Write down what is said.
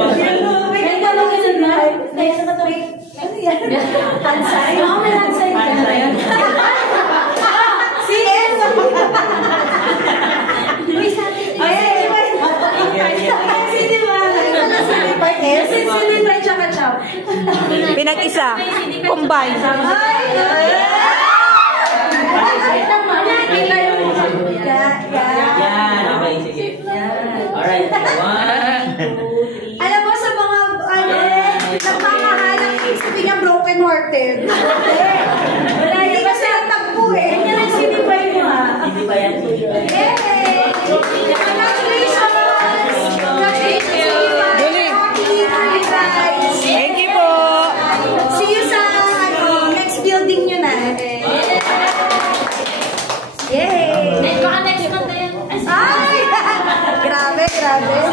May tanong ka dyan ba? Ano yan? Tansay? Oo, may tansay. CS! Uy, sa atin. Pinag-isa. Combine. Yan, okay, sige. Alright, 1, 2, 3. Alam mo sa mga nagmamahalang sabi niya broken hearted. Wala hindi kasi natagpo eh. Hindi lang sinipay mo ha. Hindi ba yan? Yay! Congratulations! Thank you po. See you sa next building nyo na. Yay! Baka next month na yan. Ay! Grabe, grabe.